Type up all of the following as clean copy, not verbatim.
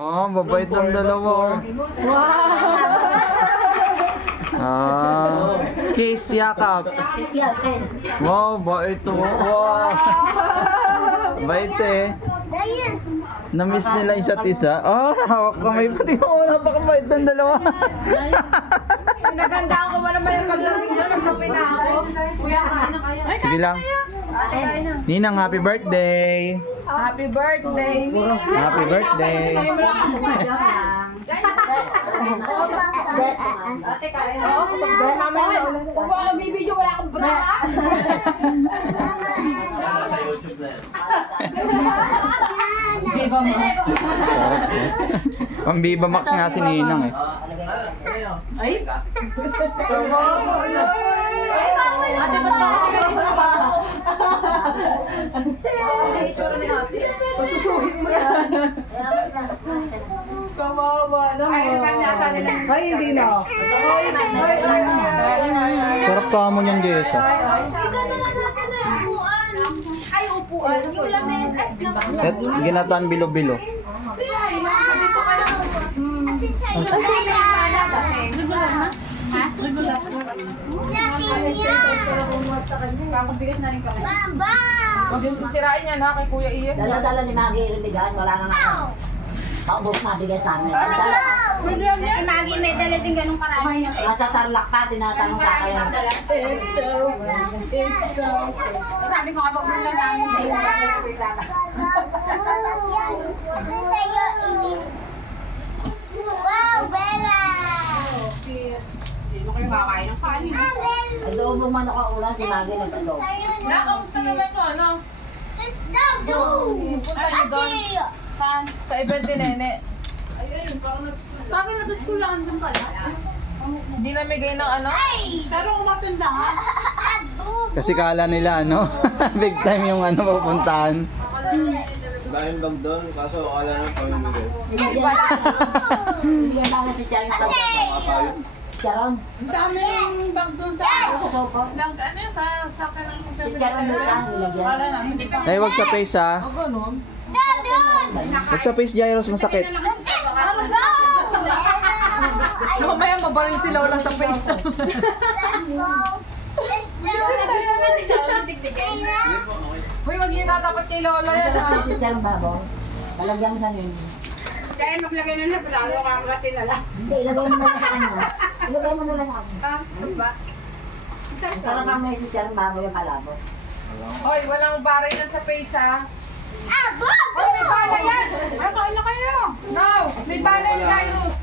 Oh, babait ng dalawa. Wow. Kiss, yakap. Wow, bait to. Wow. Bait eh. Na-miss nila isa't isa. Oh, hawak kamay. Pati mo, napakabait ng dalawa. Pinagandaan ko ba naman yung pagdating doon? Nagkape na ako. Kuya, kain na kayo. Sige lang. Ninang, happy birthday. Happy birthday, Nina. Happy birthday. Ate, kain na. Oo, kapag mamaya na ulit. Kung baka may video, wala akong bra. Sa YouTube na yan. Viva Max. Pang Viva Max nga si Ninang eh. Ay? Ate, ba't ba? Patusuhin mo yan. Kawawa naman. Ay, hindi na. Sarap ka mo niyang Jessa. Ay, upuan. Yung lamin. At ginataan bilo-bilo. Dito kayo. Bigas na rin kami. Huwag yung sisirain yan ha kay Kuya Ian. Dala-dala ni Maggie yung bigas, wala na nga. Paubos na bigas namin. Si Maggie may dala din ganun karami. Nasa Tarlac pa, tinatanong sa akin. Sabi ko kapag lang namin sa iyo. Wow, Bella! Hindi mo kayo makakain ng kanin. Adobo manok ang ulan, si Maggie nag-adobo. Kamusta naman yung ano? It's not Punta niyo doon. Saan? Sa event ni Nene. Parang natutkulaan doon pala. Hindi namigay ng ano? Pero umatanda nga. Kasi kala nila ano, big time yung ano pupuntahan. Dahil bag doon, kaso akala na pamimigay. Hindi pala. Bigyan na si Charon pa. Makapayo. Charon. Ang dami yung bag doon sa lang ano yun, sa kanang Si Charon doon lang nilagyan. wala na, hindi pa. Ay, wag sa face ha. O ganun. Wag sa face, Jairos, masakit. Mamaya mabaril si Lola sa face. Uy, wag niyo tatapat kay Lola yan ha. Si Charon babaw. Malagyan mo sa nyo. Kaya maglagay na na, palalo ka ang ratin na lang. Hindi, ilagay mo na sa kanya. Ilagay mo na sa kanya. Parang kami si Charon babaw yung kalabo. Hoy, walang baray lang sa face ha. Oh, may bala yan! Ay, kain na kayo! No! May bala yung Jairus!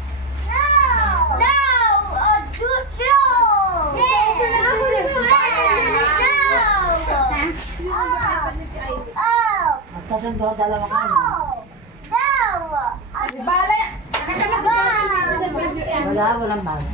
Magkasundo, dalawa kami. May bala yan! Walang bago.